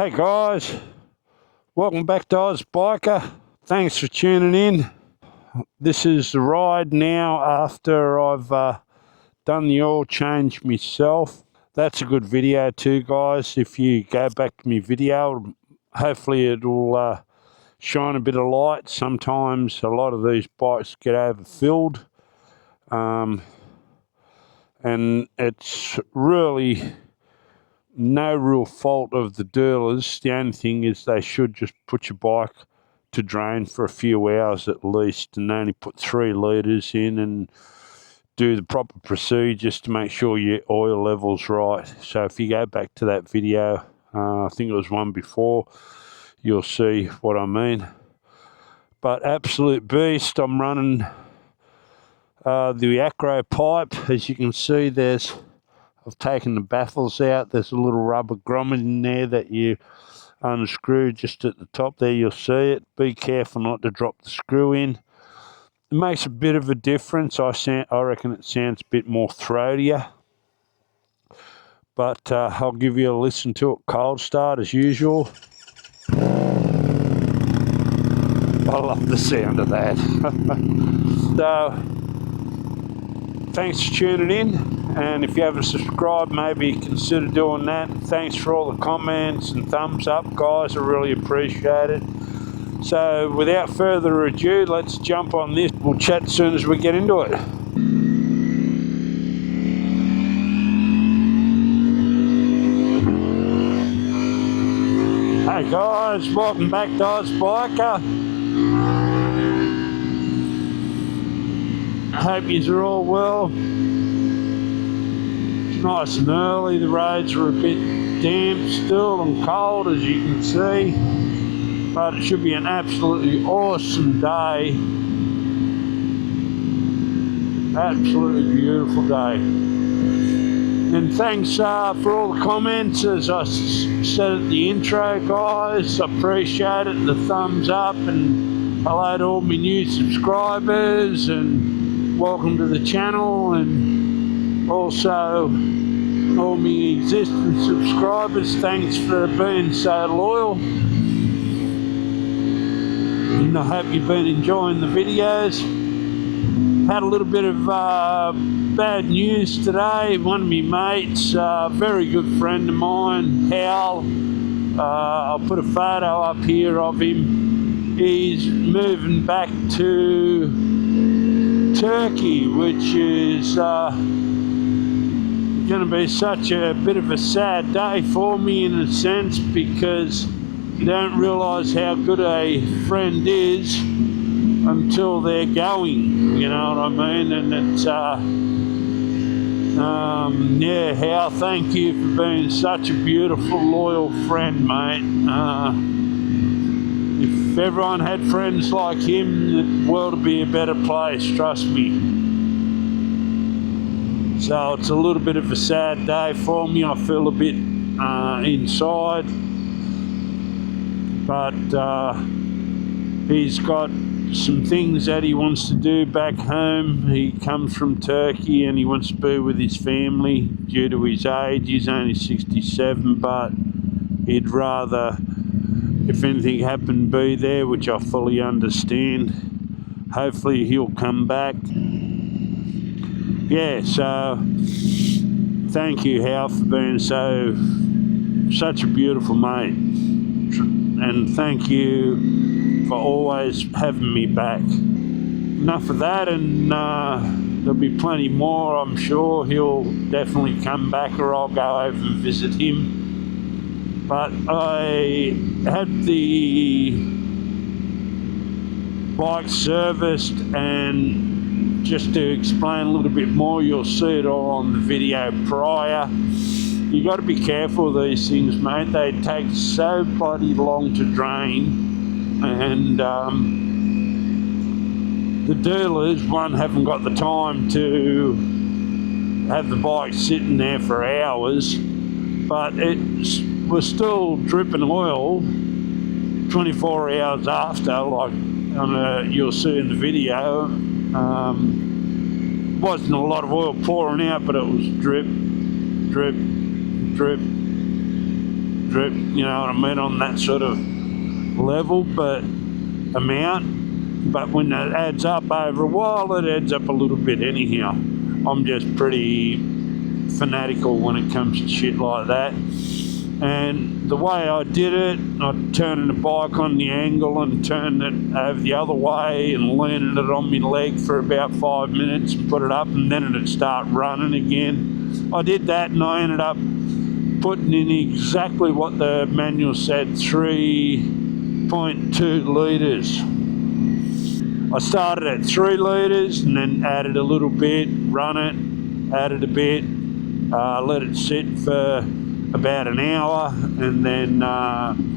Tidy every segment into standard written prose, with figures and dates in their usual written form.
Hey guys, welcome back to Oz Biker. Thanks for tuning in. This is the ride now after I've done the oil change myself. That's a good video too, guys. If you go back to my video, hopefully it'll shine a bit of light. Sometimes a lot of these bikes get overfilled, and it's really no real fault of the dealers. The only thing is they should just put your bike to drain for a few hours at least, and only put 3 litres in and do the proper procedures to make sure your oil level's right. So if you go back to that video, I think it was one before, you'll see what I mean. But absolute beast. I'm running the acro pipe. As you can see, I've taken the baffles out. There's a little rubber grommet in there that you unscrew just at the top there. You'll see it. Be careful not to drop the screw in. It makes a bit of a difference. I reckon it sounds a bit more throatier. But I'll give you a listen to it cold start as usual. I love the sound of that. So, thanks for tuning in. And if you haven't subscribed, maybe consider doing that. Thanks for all the comments and thumbs up, guys. I really appreciate it. So without further ado, let's jump on this. We'll chat as soon as we get into it. Hey guys, welcome back to Oz Biker. I hope you're all well. Nice and early. The roads are a bit damp still and cold, as you can see, but it should be an absolutely awesome day. Absolutely beautiful day. And thanks for all the comments, as I said at the intro, guys. I appreciate it. The thumbs up, and hello to all my new subscribers, and welcome to the channel. And also all my existing subscribers, thanks for being so loyal, and I hope you've been enjoying the videos. Had a little bit of bad news today. One of my mates, a very good friend of mine, Hal, I'll put a photo up here of him. He's moving back to Turkey, which is going to be such a bit of a sad day for me in a sense, because you don't realise how good a friend is until they're going, you know what I mean? And it's yeah, Hal, thank you for being such a beautiful, loyal friend, mate. If everyone had friends like him, the world would be a better place, trust me. So it's a little bit of a sad day for me. I feel a bit inside, but he's got some things that he wants to do back home. He comes from Turkey and he wants to be with his family due to his age. He's only 67, but he'd rather, if anything happened, be there, which I fully understand. Hopefully he'll come back. Yeah, so thank you, Hal, for being such a beautiful mate, and thank you for always having me back. Enough of that, and there'll be plenty more. I'm sure he'll definitely come back, or I'll go over and visit him. But I had the bike serviced, and just to explain a little bit more, you'll see it all on the video prior. You got to be careful with these things, mate. They take so bloody long to drain, and the dealers, one, haven't got the time to have the bike sitting there for hours, but it was still dripping oil 24 hours after, like you'll see in the video. Wasn't a lot of oil pouring out, but it was drip, drip, drip. drip, you know what I mean, on that sort of level, but amount. But when it adds up over a while, it adds up a little bit anyhow. I'm just pretty fanatical when it comes to shit like that. And the way I did it, I turned the bike on the angle and turned it over the other way and leaning it on my leg for about 5 minutes and put it up, and then it'd start running again. I did that and I ended up putting in exactly what the manual said, 3.2 litres. I started at 3 litres and then added a little bit, run it, added a bit, let it sit for about an hour, and then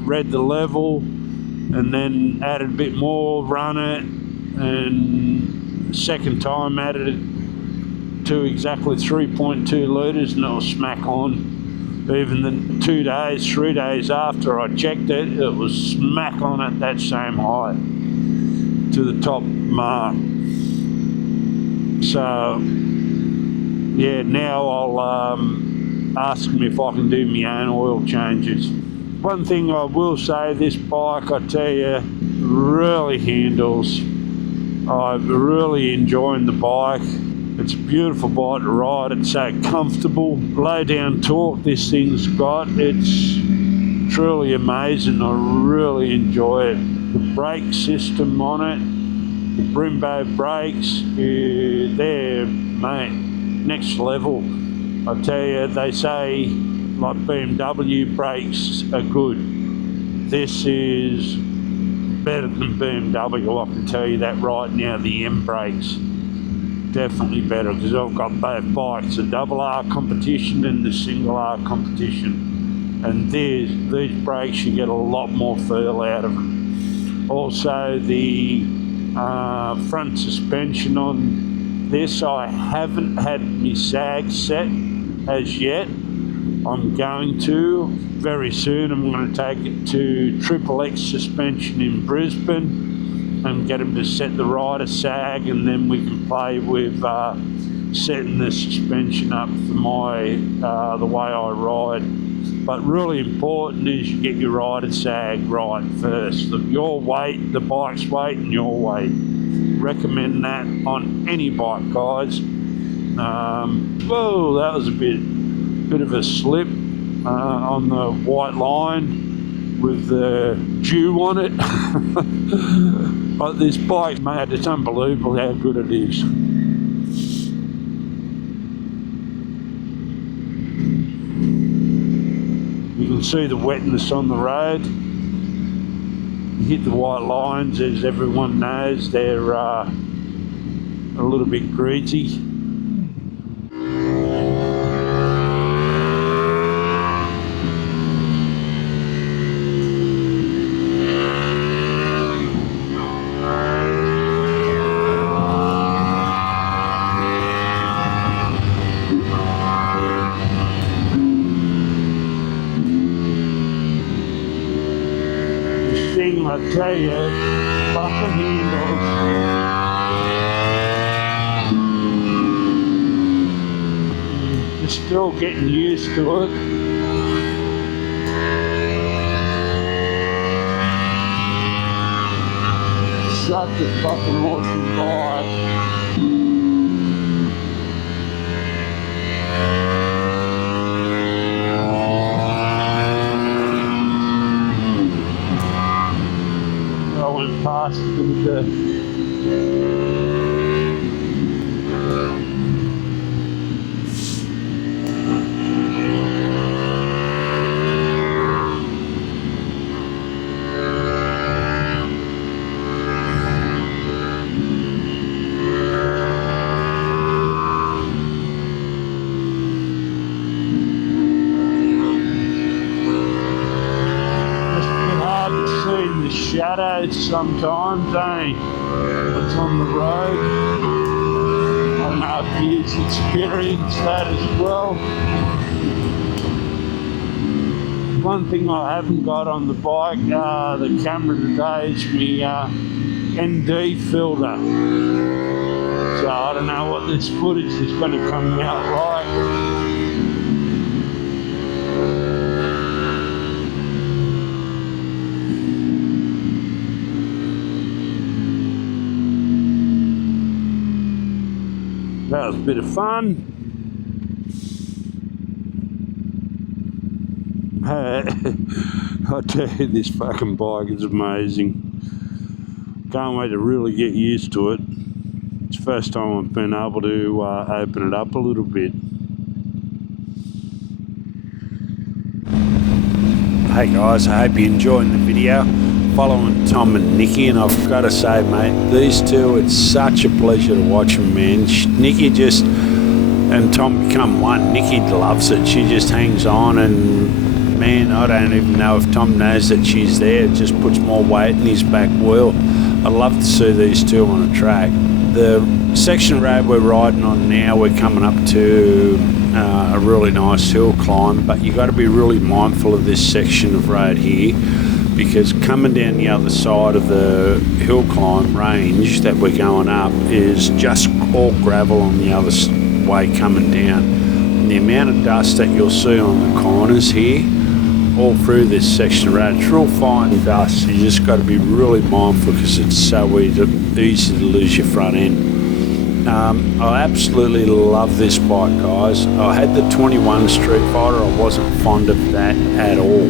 read the level, and then added a bit more, run it, and second time added it to exactly 3.2 litres, and it was smack on. Even the 2 days, 3 days after I checked it, it was smack on at that same height to the top mark. So yeah, now I'll ask them if I can do my own oil changes. One thing I will say, this bike, I tell you, really handles. I'm really enjoying the bike. It's a beautiful bike to ride. It's so comfortable. Low down torque this thing's got. It's truly amazing. I really enjoy it. The brake system on it, the Brembo brakes, they're, mate, next level. I tell you, they say like BMW brakes are good. This is better than BMW, I can tell you that right now. The M brakes, definitely better, because I've got both bikes, the double R competition and the single R competition. And these brakes, you get a lot more feel out of them. Also, the front suspension on this, I haven't had my sag set as yet. I'm going to very soon. I'm going to take it to Triple X suspension in Brisbane and get them to set the rider sag, and then we can play with setting the suspension up for my the way I ride. But really important is you get your rider sag right first. Your weight, the bike's weight, and your weight. Recommend that on any bike, guys. Whoa, that was a bit of a slip on the white line with the dew on it. But this bike, mate, it's unbelievable how good it is. You can see the wetness on the road. You hit the white lines, as everyone knows, they're a little bit greasy. I tell you, fucking handles. Just still getting used to it. Such a fucking awesome bike. Past with the shadows sometimes, what's on the road. I don't know if you've experienced that as well. One thing I haven't got on the bike, the camera today, is my ND filter. So I don't know what this footage is going to come out like. That was a bit of fun. I tell you, this fucking bike is amazing. Can't wait to really get used to it. It's the first time I've been able to open it up a little bit. Hey guys, I hope you're enjoying the video. Following Tom and Nikki, and I've got to say, mate, these two, it's such a pleasure to watch them, man. Nikki and Tom become one. Nikki loves it. She just hangs on, and man, I don't even know if Tom knows that she's there. It just puts more weight in his back wheel. I'd love to see these two on a track. The section road we're riding on now, we're coming up to a really nice hill climb, but you've got to be really mindful of this section of road here, because coming down the other side of the hill climb range that we're going up is just all gravel on the other way coming down. And the amount of dust that you'll see on the corners here, all through this section of road, it's real fine dust. So you just got to be really mindful because it's so easy to lose your front end. I absolutely love this bike, guys. I had the 21 Streetfighter. I wasn't fond of that at all.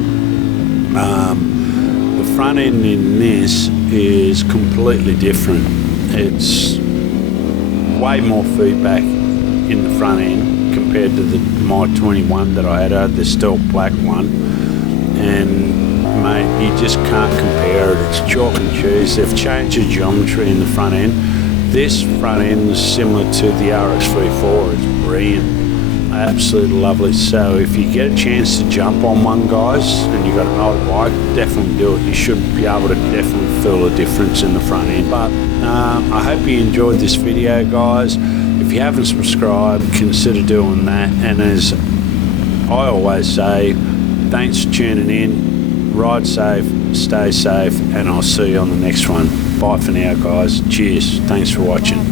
The front end in this is completely different. It's way more feedback in the front end compared to my 21 that I had the still black one. And mate, you just can't compare it. It's chalk and cheese. They've changed the geometry in the front end. This front end is similar to the RX V4. It's brilliant, absolutely lovely. So if you get a chance to jump on one, guys, and you've got an old bike, definitely do it. You should be able to definitely feel a difference in the front end. But I hope you enjoyed this video, guys. If you haven't subscribed, consider doing that. And as I always say, thanks for tuning in. Ride safe, stay safe, and I'll see you on the next one. Bye for now, guys. Cheers. Thanks for watching.